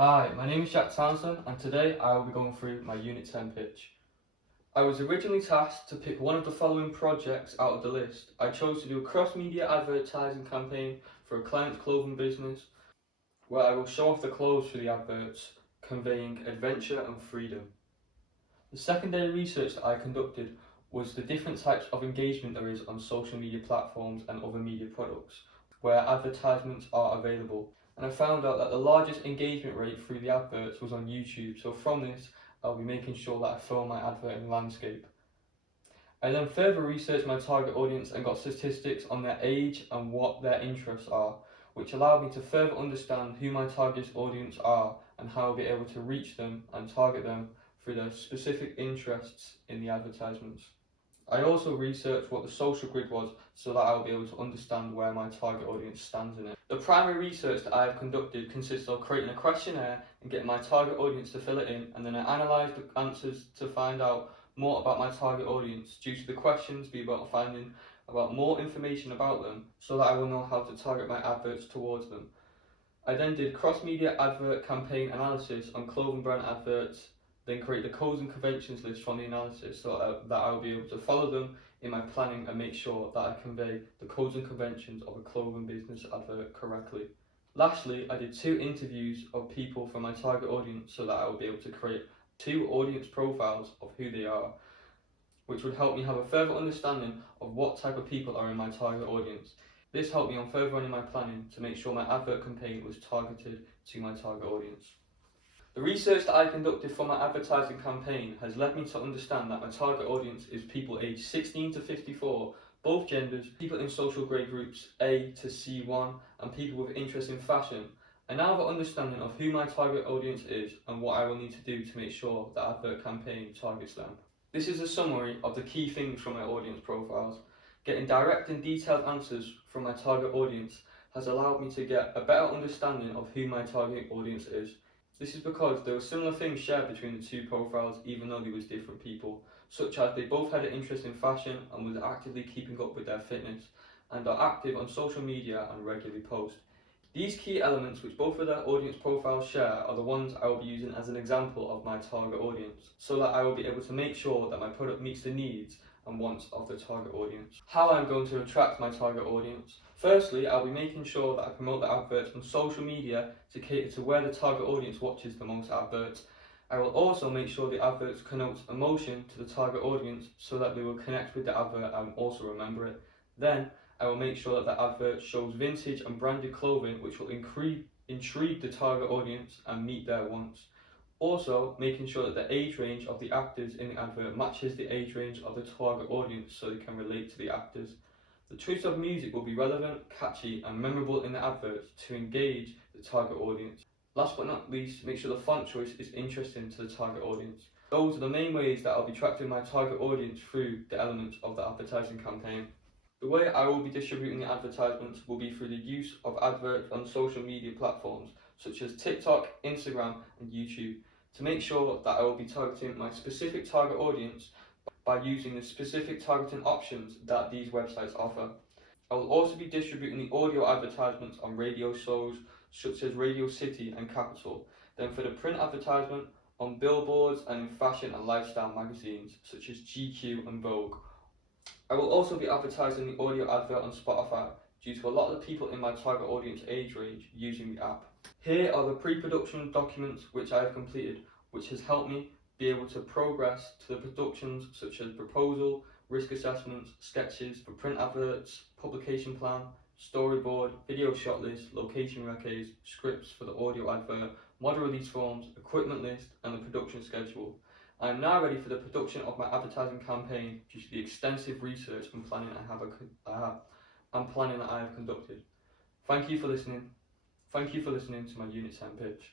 Hi, my name is Jack Townsend and today I will be going through my Unit 10 pitch. I was originally tasked to pick one of the following projects out of the list. I chose to do a cross-media advertising campaign for a client's clothing business where I will show off the clothes for the adverts, conveying adventure and freedom. The secondary research that I conducted was the different types of engagement there is on social media platforms and other media products where advertisements are available. And I found out that the largest engagement rate through the adverts was on YouTube. So from this, I'll be making sure that I film my advert in landscape. I then further researched my target audience and got statistics on their age and what their interests are, which allowed me to further understand who my target audience are and how I'll be able to reach them and target them through their specific interests in the advertisements. I also researched what the social grid was so that I'll be able to understand where my target audience stands in it. The primary research that I have conducted consists of creating a questionnaire and getting my target audience to fill it in, and then I analyse the answers to find out more about my target audience due to the questions be about finding about more information about them so that I will know how to target my adverts towards them. I then did cross-media advert campaign analysis on clothing brand adverts, then create the codes and conventions list from the analysis so that I will be able to follow them in my planning and make sure that I convey the codes and conventions of a clothing business advert correctly. Lastly, I did 2 interviews of people from my target audience so that I will be able to create 2 audience profiles of who they are, which would help me have a further understanding of what type of people are in my target audience. This helped me on further on in my planning to make sure my advert campaign was targeted to my target audience. The research that I conducted for my advertising campaign has led me to understand that my target audience is people aged 16 to 54, both genders, people in social grade groups A to C1, and people with interest in fashion. I now have an understanding of who my target audience is and what I will need to do to make sure the advert campaign targets them. This is a summary of the key things from my audience profiles. Getting direct and detailed answers from my target audience has allowed me to get a better understanding of who my target audience is. This is because there were similar things shared between the 2 profiles even though they was different people, such as they both had an interest in fashion and was actively keeping up with their fitness, and are active on social media and regularly post. These key elements which both of their audience profiles share are the ones I will be using as an example of my target audience, so that I will be able to make sure that my product meets the needs and wants of the target audience. How I'm going to attract my target audience. Firstly, I'll be making sure that I promote the adverts on social media to cater to where the target audience watches the most adverts. I will also make sure the adverts connote emotion to the target audience so that they will connect with the advert and also remember it. Then, I will make sure that the advert shows vintage and branded clothing which will intrigue the target audience and meet their wants. Also, making sure that the age range of the actors in the advert matches the age range of the target audience so they can relate to the actors. The choice of music will be relevant, catchy and memorable in the adverts to engage the target audience. Last but not least, make sure the font choice is interesting to the target audience. Those are the main ways that I'll be attracting my target audience through the elements of the advertising campaign. The way I will be distributing the advertisements will be through the use of adverts on social media platforms such as TikTok, Instagram and YouTube to make sure that I will be targeting my specific target audience by using the specific targeting options that these websites offer. I will also be distributing the audio advertisements on radio shows such as Radio City and Capital. Then for the print advertisement on billboards and in fashion and lifestyle magazines such as GQ and Vogue. I will also be advertising the audio advert on Spotify due to a lot of the people in my target audience age range using the app. Here are the pre-production documents which I have completed, which has helped me be able to progress to the productions such as proposal, risk assessments, sketches for print adverts, publication plan, storyboard, video shot list, location records, scripts for the audio advert, model release forms, equipment list and the production schedule. I am now ready for the production of my advertising campaign due to the extensive research and planning I have conducted. Thank you for listening. Thank you for listening to my Unit 10 pitch.